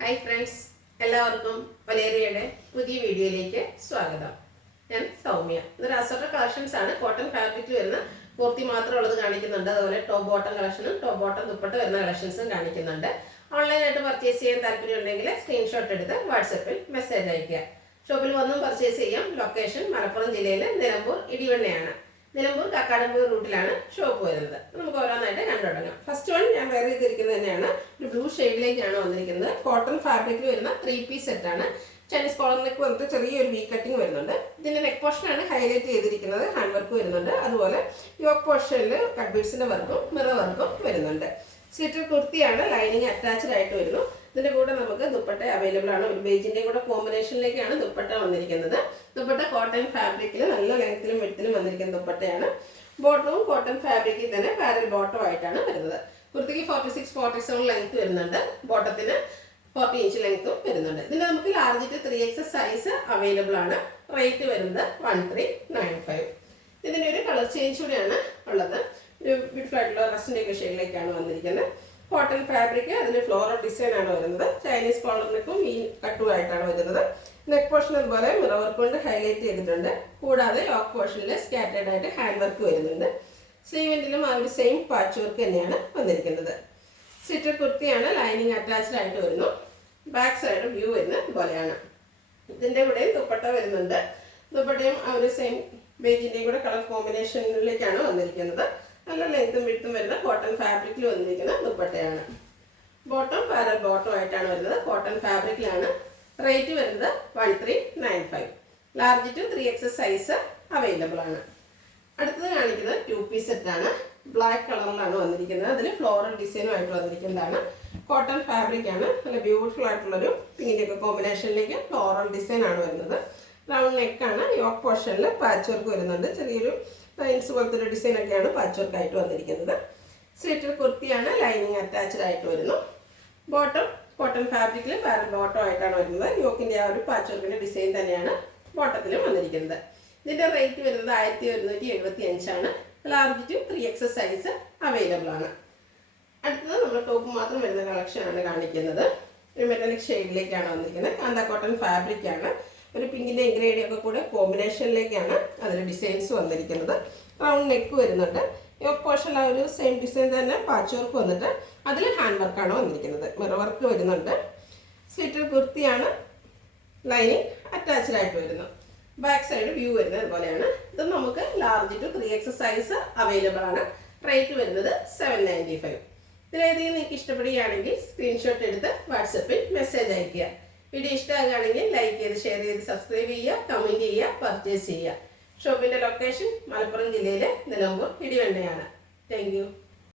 Hi friends, എല്ലാവർക്കും വലേറിയയുടെ പുതിയ വീഡിയോയിലേക്ക് സ്വാഗതം. ഞാൻ സൗമ്യ. ഇതൊരു അസോട്ട കളക്ഷൻസ് ആണ്. കോട്ടൺ ഫാബ്രിക്കിൽ വരുന്ന കുർത്തി മാത്രമുള്ളത് കാണിക്കുന്നുണ്ട്. അതുപോലെ ടോപ്പ് ബോട്ടം കളക്ഷനും ടോപ്പ് ബോട്ടം ദുപ്പട്ട വരുന്ന കളക്ഷൻസും കാണിക്കുന്നുണ്ട്. ഓൺലൈനായിട്ട് പർച്ചേസ് ചെയ്യാൻ താല്പര്യമുണ്ടെങ്കിൽ സ്ക്രീൻഷോട്ട് എടുത്ത് വാട്സപ്പിൽ മെസ്സേജ് അയയ്ക്കുക. ഷോപ്പിൽ വന്നും പർച്ചേസ് ചെയ്യാം. ലൊക്കേഷൻ മലപ്പുറം ജില്ലയിലെ നിലമ്പൂർ ഇടിവണ്ണയാണ്. നിലമ്പൂർ കക്കാടമ്പൂർ റൂട്ടിലാണ് ഷോപ്പ് വരുന്നത്. നമുക്ക് ഓരോന്നായിട്ട് കണ്ടു തുടങ്ങാം. ഫസ്റ്റ് വൺ ഞാൻ വെയർ ചെയ്തിരിക്കുന്നത് തന്നെയാണ്. ഒരു ബ്ലൂ ഷെയ്ഡിലേക്കാണ് വന്നിരിക്കുന്നത്. കോട്ടൺ ഫാബ്രിക്കിൽ വരുന്ന 3 പീസ് സെറ്റാണ്. ചൈനീസ് കോളർ നെക്ക് വന്നിട്ട് ചെറിയൊരു വി കട്ടിങ് വരുന്നുണ്ട്. ഇതിൻ്റെ നെക്ക് പോർഷനാണ് ഹൈലൈറ്റ് ചെയ്തിരിക്കുന്നത്. ഹാൻഡ് വർക്ക് വരുന്നുണ്ട്. അതുപോലെ യോക്ക് പോർഷനിൽ കട്ട് ബീഡ്സിൻ്റെ വർക്കും മിറർ വർക്കും വരുന്നുണ്ട്. സ്ലിറ്റഡ് കുർത്തിയാണ്. ലൈനിങ് അറ്റാച്ച്ഡ് ആയിട്ട് വരുന്നു. ഇതിൻ്റെ കൂടെ നമുക്ക് ദുപ്പട്ട അവൈലബിൾ ആണ്. ഒരു ബേജിൻ്റെ കൂടെ കോമ്പിനേഷനിലേക്കാണ് ദുപ്പട്ട വന്നിരിക്കുന്നത്. ദുപ്പട്ട കോട്ടൺ ഫാബ്രിക്കിൽ നല്ല ലെങ്ത്തിലും വെഡ്ത്തിലും വന്നിരിക്കുന്ന ദുപ്പട്ടയാണ്. ബോട്ടവും കോട്ടൺ ഫാബ്രിക്കിൽ തന്നെ പാരൽ ബോട്ടം ആയിട്ടാണ് വരുന്നത്. കുർത്തിക്ക് 46-47 ലെങ്ത് വരുന്നുണ്ട്. ബോട്ടത്തിന് 40 ഇഞ്ച് ലെങ്ത്തും വരുന്നുണ്ട്. ഇതിൻ്റെ നമുക്ക് large to 3XS size available ആണ്. റേറ്റ് വരുന്നത് 1395. ഇതിൻ്റെ ഒരു കളർ ചേഞ്ച് കൂടെയാണ് ഉള്ളത്. ഒരു ബ്യൂട്ടിഫുൾ ആയിട്ടുള്ള റസ്റ്റിൻ്റെ ഒക്കെ ഷെയ്ഡിലേക്കാണ് വന്നിരിക്കുന്നത്. കോട്ടൺ ഫാബ്രിക്, അതിൽ ഫ്ലോറൽ ഡിസൈൻ ആണ് വരുന്നത്. ചൈനീസ് കോളർ നെക്കും ഈ കട്ടുമായിട്ടാണ് വരുന്നത്. നെക്ക് പോർഷൻ അതുപോലെ മിറർ വർക്ക് കൊണ്ട് ഹൈലൈറ്റ് ചെയ്തിട്ടുണ്ട്. കൂടാതെ യോക്ക് പോർഷനിൽ സ്കാറ്റേഡ് ആയിട്ട് ഹാൻഡ് വർക്ക് വരുന്നുണ്ട്. സ്ലീവിൻ്റിലും ആ ഒരു സെയിം പാച്ച് വർക്ക് തന്നെയാണ് വന്നിരിക്കുന്നത്. സ്ലിറ്റഡ് കുർത്തിയാണ്. ലൈനിങ് അറ്റാച്ച്ഡ് ആയിട്ട് വരുന്നു. ബാക്ക് സൈഡ് വ്യൂ വരുന്നത് ഇതുപോലെയാണ്. ഇതിൻ്റെ കൂടെയും ദുപ്പട്ട വരുന്നുണ്ട്. ദുപ്പട്ടയും ആ ഒരു സെയിം ബേജിൻ്റെയും കൂടെ കളർ കോമ്പിനേഷനിലേക്കാണ് വന്നിരിക്കുന്നത്. നല്ല ലെങ്ത്തും വിഡ്ത്തും വരുന്ന കോട്ടൺ ഫാബ്രിക്കിൽ വന്നിരിക്കുന്ന ദുപ്പട്ടയാണ്. ബോട്ടം പാരൽ ബോട്ടം ആയിട്ടാണ് വരുന്നത്. കോട്ടൺ ഫാബ്രിക്കിലാണ്. റേറ്റ് വരുന്നത് 1395. Large to 3XS size available ആണ്. അടുത്തത് കാണിക്കുന്നത് 2 പീസ് സെറ്റാണ്. ബ്ലാക്ക് കളറിലാണ് വന്നിരിക്കുന്നത്. അതിൽ ഫ്ലോറൽ ഡിസൈനുമായിട്ട് വന്നിരിക്കുന്നതാണ്. കോട്ടൺ ഫാബ്രിക് ആണ്. നല്ല ബ്യൂട്ടിഫുൾ ആയിട്ടുള്ളൊരു പിങ്കിൻ്റെ ഒക്കെ കോമ്പിനേഷനിലേക്ക് ഫ്ലോറൽ ഡിസൈൻ ആണ് വരുന്നത്. റൗണ്ട് നെക്കാണ്. യോക്ക് പോർഷനിൽ പാച്ച് വർക്ക് വരുന്നുണ്ട്. ചെറിയൊരു ലൈൻസ് പോലത്തെ ഒരു ഡിസൈനൊക്കെയാണ് പാച്ച് വർക്ക് ആയിട്ട് വന്നിരിക്കുന്നത്. സ്ലിറ്റഡ് കുർത്തിയാണ്. ലൈനിങ് അറ്റാച്ച്ഡ് ആയിട്ട് വരുന്നു. ബോട്ടം കോട്ടൺ ഫാബ്രിക്കിൽ പാരൽ ബോട്ടം ആയിട്ടാണ് വരുന്നത്. യോക്കിൻ്റെ ആ ഒരു പാച്ച് വർക്കിൻ്റെ ഡിസൈൻ തന്നെയാണ് ബോട്ടത്തിലും വന്നിരിക്കുന്നത്. ഇതിൻ്റെ റേറ്റ് വരുന്നത് 1175 ആണ്. Large to 3XS size available ആണ്. അടുത്തത് നമ്മൾ ടോപ്പ് മാത്രം വരുന്ന കളക്ഷനാണ് കാണിക്കുന്നത്. ഒരു മെറ്റാലിക് ഷെയ്ഡിലേക്കാണ് വന്നിരിക്കുന്നത്. കാന്ത കോട്ടൺ ഫാബ്രിക്കാണ്. ഒരു പിങ്കിൻ്റെ ഗ്രേഡിയും ഒക്കെ കൂടെ കോമ്പിനേഷനിലേക്കാണ് അതിൽ ഡിസൈൻസ് വന്നിരിക്കുന്നത്. റൗണ്ട് നെക്ക് വരുന്നുണ്ട്. യോക്ക് പോർഷൻ ആ ഒരു സെയിം ഡിസൈൻ തന്നെ പാച്ച് വർക്ക് വന്നിട്ട് അതിൽ ഹാൻഡ് വർക്കാണ് വന്നിരിക്കുന്നത്. മിറർ വർക്ക് വരുന്നുണ്ട്. സ്ലിറ്റഡ് കുർത്തിയാണ്. ലൈനിങ് അറ്റാച്ച്ഡ് ആയിട്ട് വരുന്നു. ബാക്ക് സൈഡ് വ്യൂ വരുന്നത് അതുപോലെയാണ്. ഇത് നമുക്ക് large to 3XS size available ആണ്. റേറ്റ് വരുന്നത് 795. ഇതിലേതെങ്കിലും നിങ്ങൾക്ക് ഇഷ്ടപ്പെടുകയാണെങ്കിൽ സ്ക്രീൻഷോട്ട് എടുത്ത് വാട്സപ്പിൽ മെസ്സേജ് അയയ്ക്കുക. വീഡിയോ ഇഷ്ടമാകുകയാണെങ്കിൽ ലൈക്ക് ചെയ്ത് ഷെയർ ചെയ്ത് സബ്സ്ക്രൈബ് ചെയ്യുക, കമൻറ്റ് ചെയ്യുക, പർച്ചേസ് ചെയ്യുക. ഷോപ്പിൻ്റെ ലൊക്കേഷൻ മലപ്പുറം ജില്ലയിലെ നിലമ്പൂർ ഇടിവണ്ണയാണ്. Thank you.